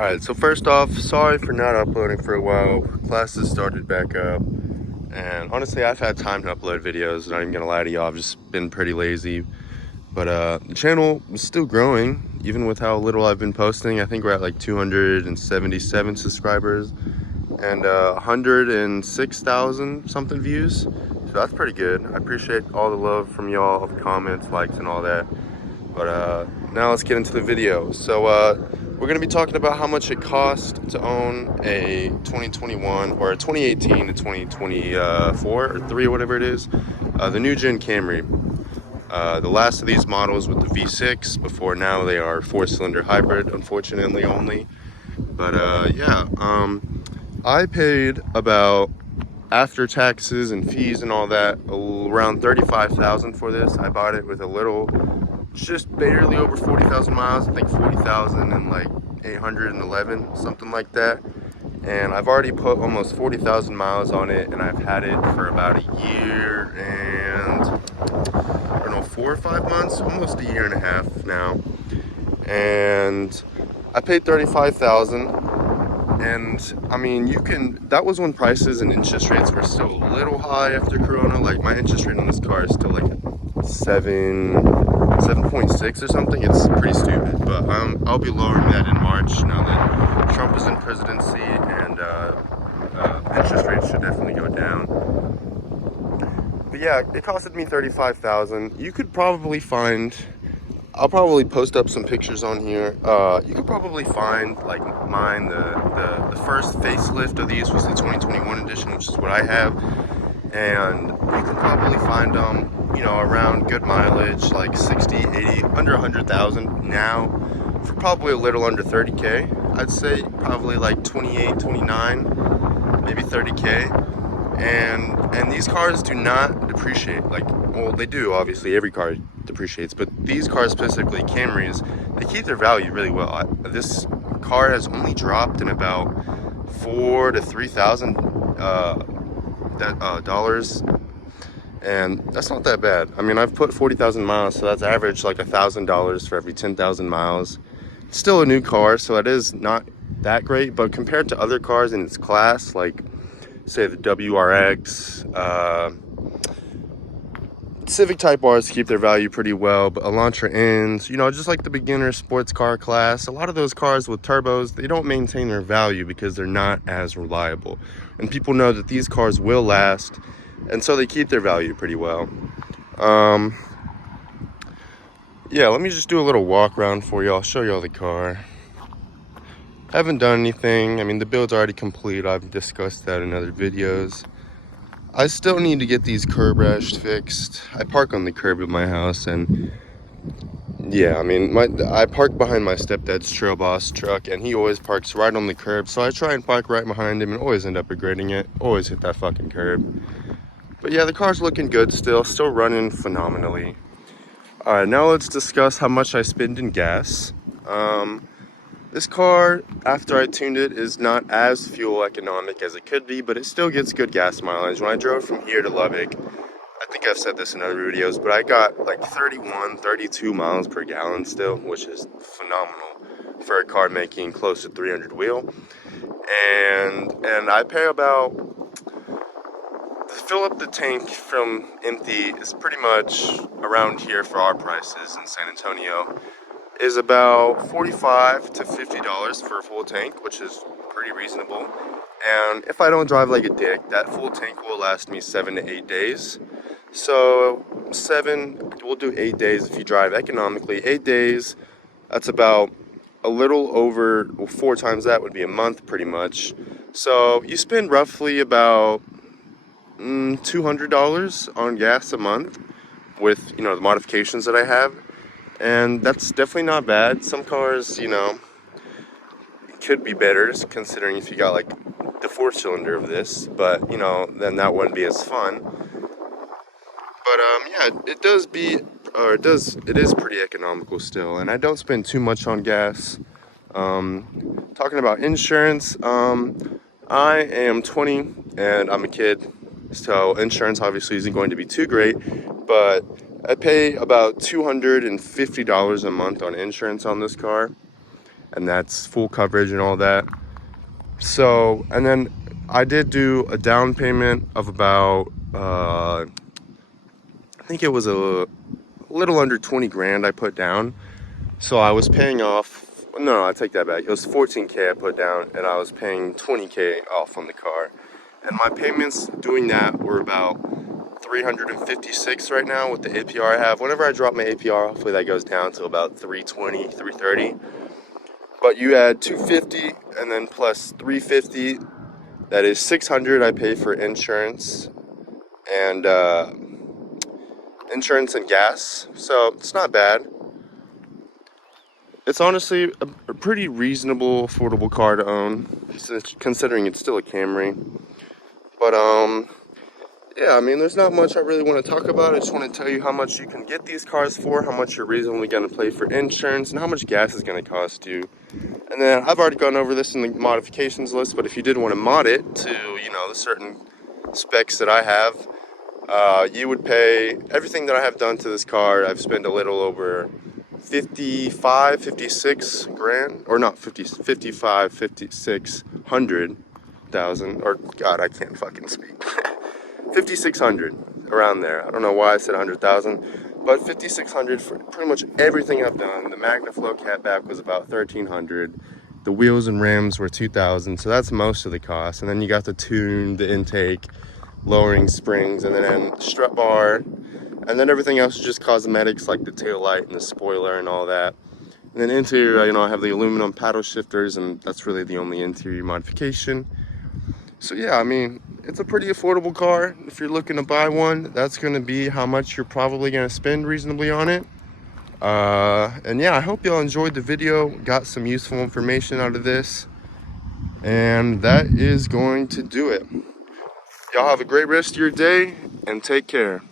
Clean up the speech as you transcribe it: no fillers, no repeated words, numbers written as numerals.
Alright, so first off, sorry for not uploading for a while. Classes started back up, and honestly, I've had time to upload videos. Not even gonna lie to y'all, I've just been pretty lazy. But the channel is still growing, even with how little I've been posting. I think we're at like 277 subscribers and 106,000 something views. So that's pretty good. I appreciate all the love from y'all, comments, likes, and all that. But now let's get into the video. So we're going to be talking about how much it costs to own a 2021 or a 2018 to 2024 or 3 or whatever it is, the new gen Camry. The last of these models with the V6. Before now they are 4-cylinder hybrid, unfortunately only. But I paid about, after taxes and fees and all that, around 35,000 for this. I bought it with a little, just barely over 40,000 miles. I think 40,000 and like 811, something like that. And I've already put almost 40,000 miles on it, and I've had it for about a year and, I don't know, 4 or 5 months, almost a year and a half now. And I paid 35,000. And I mean, that was when prices and interest rates were still a little high after Corona. Like, my interest rate on this car is still like 7.6 or something. It's pretty stupid, but I'll be lowering that in March now that Trump is in presidency, and interest rates should definitely go down. But yeah, it costed me 35,000. You could probably find, I'll probably post up some pictures on here. You could probably find, like mine, the first facelift of these was the 2021 edition, which is what I have. And you can probably find them, you know, around good mileage, like 60, 80, under 100,000 now, for probably a little under 30K. I'd say probably like 28, 29, maybe 30K. And these cars do not depreciate. Like, well, they do, obviously, every car depreciates, but these cars, specifically Camrys, they keep their value really well. This car has only dropped in about 4,000 to 3,000 dollars, and that's not that bad. I mean, I've put 40,000 miles, so that's average like $1,000 for every 10,000 miles. It's still a new car, so it is not that great, but compared to other cars in its class, like say the WRX, Civic Type R's keep their value pretty well, but Elantra Ns, you know, just like the beginner sports car class, a lot of those cars with turbos, they don't maintain their value because they're not as reliable. And people know that these cars will last, and so they keep their value pretty well. Yeah, let me just do a little walk around for you. I'll show you all the car. Haven't done anything. I mean, the build's already complete. I've discussed that in other videos. I still need to get these curb rash fixed. I park on the curb at my house, and yeah, I mean, I park behind my stepdad's Trail Boss truck, and he always parks right on the curb, so I try and park right behind him and always end up regretting it. Always hit that fucking curb. But yeah, the car's looking good still running phenomenally. Alright, now let's discuss how much I spend in gas. This car, after I tuned it, is not as fuel economic as it could be, but it still gets good gas mileage. When I drove from here to Lubbock, I think I've said this in other videos, but I got like 31, 32 miles per gallon still, which is phenomenal for a car making close to 300 wheel. And I pay about, to fill up the tank from empty is pretty much around here for our prices in San Antonio, is about $45 to $50 for a full tank, which is pretty reasonable. And if I don't drive like a dick, that full tank will last me 7 to 8 days. So we'll do 8 days if you drive economically. 8 days, that's about a little over, well, 4 times that would be a month pretty much. So you spend roughly about $200 on gas a month with, you know, the modifications that I have. And that's definitely not bad. Some cars, you know, could be better, considering if you got like the 4-cylinder of this, but you know, then that wouldn't be as fun. But yeah, it is pretty economical still, and I don't spend too much on gas. Talking about insurance, I am 20 and I'm a kid, so insurance obviously isn't going to be too great, but I pay about $250 a month on insurance on this car. and that's full coverage and all that. So, and then I did do a down payment of about I think it was a little under 20 grand I put down. So I was paying off, no, I take that back. It was 14K I put down, and I was paying 20K off on the car. And my payments doing that were about 356 right now with the APR I have. Whenever I drop my APR, hopefully that goes down to about 320, 330. But you add 250 and then plus 350, that is 600 I pay for insurance and gas. So it's not bad. It's honestly a pretty reasonable, affordable car to own, considering it's still a Camry. But yeah, I mean, there's not much I really want to talk about. I just want to tell you how much you can get these cars for, how much you're reasonably going to pay for insurance, and how much gas is going to cost you. And then I've already gone over this in the modifications list, but if you did want to mod it to, you know, the certain specs that I have, you would pay everything that I have done to this car. I've spent a little over 55, 56 grand, or not 50, 55, 5600,000, or God, I can't fucking speak. 5,600, around there. I don't know why I said 100,000, but 5,600 for pretty much everything I've done. The MagnaFlow catback was about 1,300. The wheels and rims were 2,000, so that's most of the cost. And then you got the tune, the intake, lowering springs, and then strut bar, and then everything else is just cosmetics like the tail light and the spoiler and all that. And then interior, you know, I have the aluminum paddle shifters, and that's really the only interior modification. So yeah, I mean, it's a pretty affordable car. If you're looking to buy one, that's going to be how much you're probably going to spend reasonably on it. And yeah, I hope y'all enjoyed the video, got some useful information out of this, and that is going to do it. Y'all have a great rest of your day, and take care.